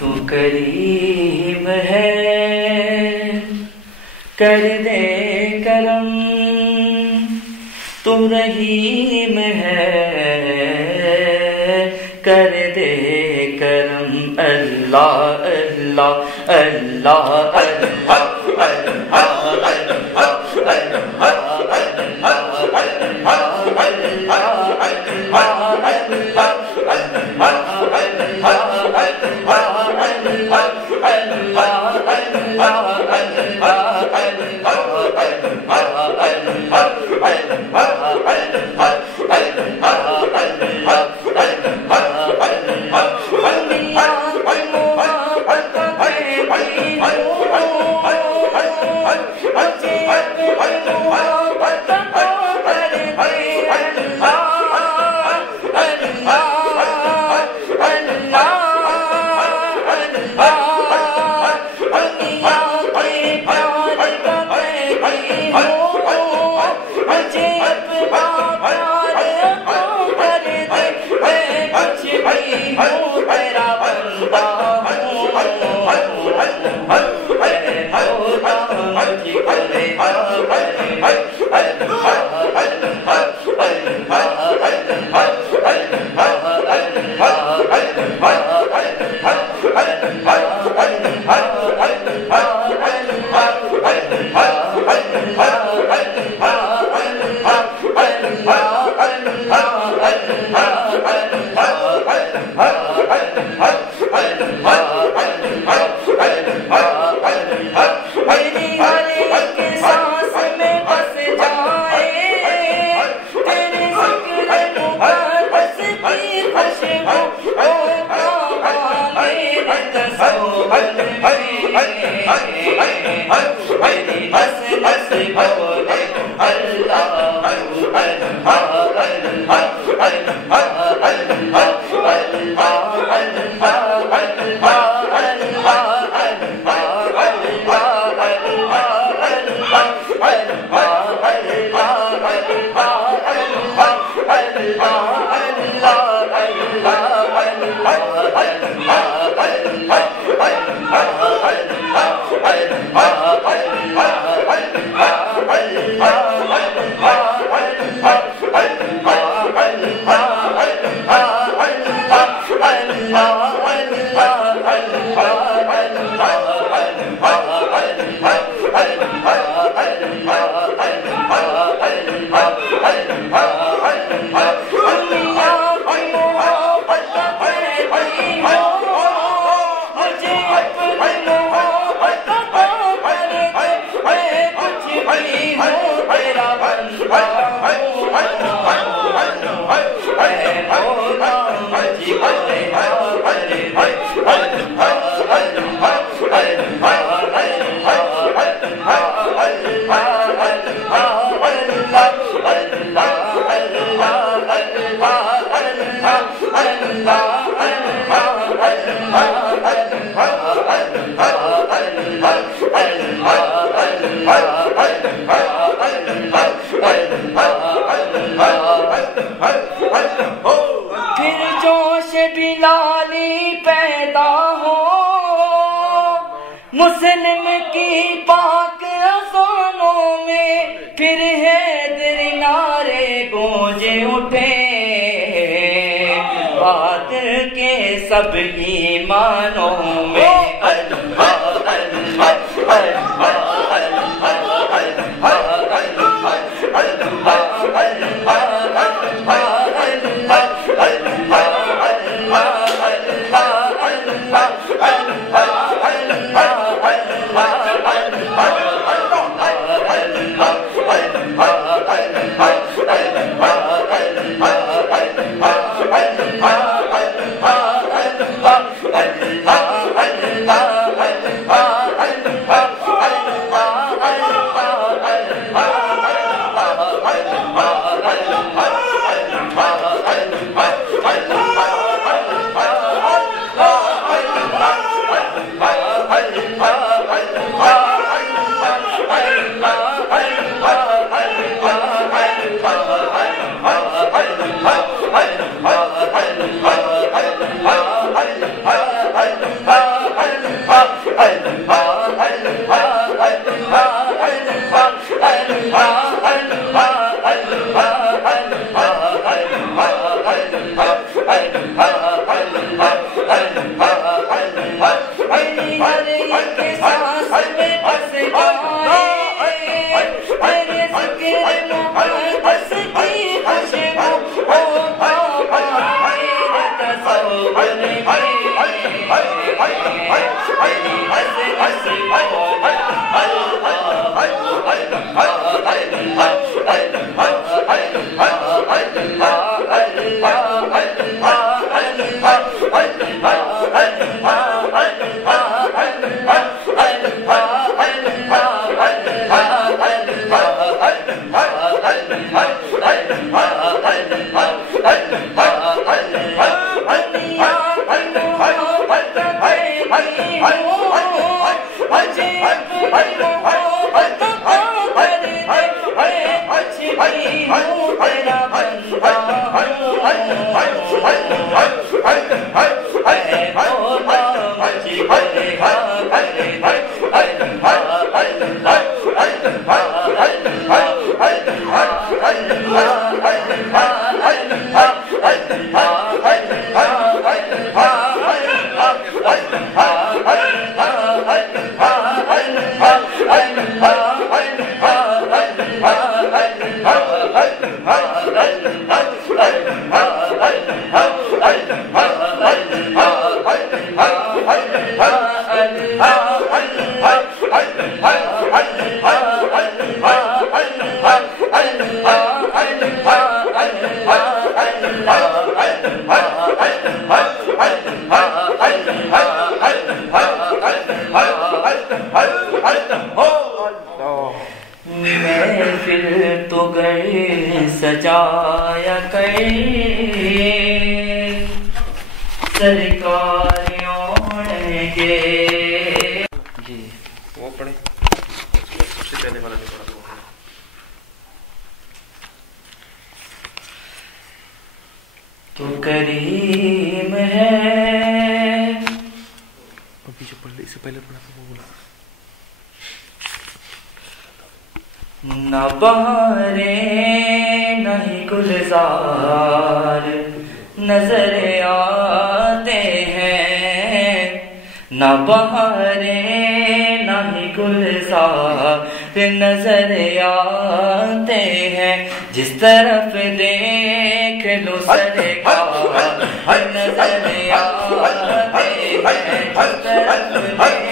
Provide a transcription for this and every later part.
تو کریم ہے کر دے کرم، تو رحیم ہے کر دے کرم، اللہ اللہ اللہ مسلم کی پاک اذانوں میں پھر حیدر نعرے گونجے اٹھے، بات کے سب ایمانوں میں محفل تو گئے سجایا کرے سرکار کے جی وہ پڑھے سب سے پہلے والا جو پڑھا وہ ہے تو کریم ہے ابھی جو پڑھ لے اس سے پہلے پڑھا تھا وہ بولا نہ بہاریں نہ ہی گلزار نظر آتے ہیں نہ بہاریں نہ ہی گلزار نظر آتے ہیں جس طرف دیکھ لو سرکار نظر آتے ہیں جس طرف دیکھ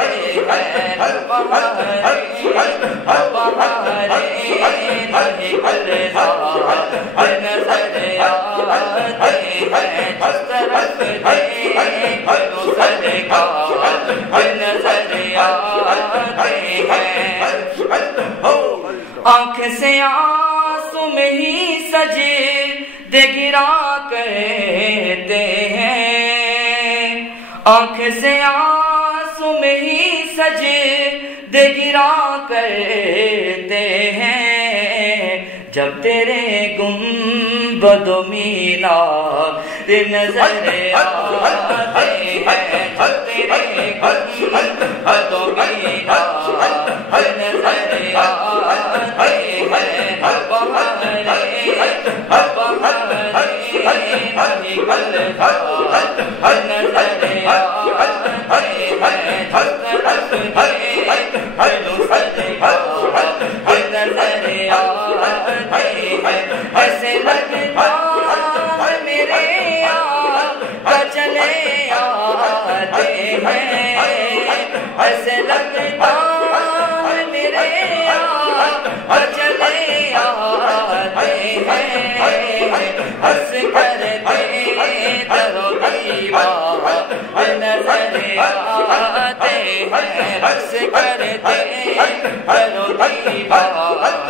لو سرکار نظر آنکھ سے آنسو میں ہی سجدے گرا کرتے ہیں آنکھ سے آنسو میں ہی سجدے گرا کرتے ہیں جب تیرے گنبد و مینار نظر آتے ہیں جب تیرے گنبد و مینار نظر آتے ہیں ایسے لگتا میرے آقا چلے آتے ہیں ایسے لگتا میرے آقا چلے آتے ہیں آتے ہیں رقص کرتے کرو دیوار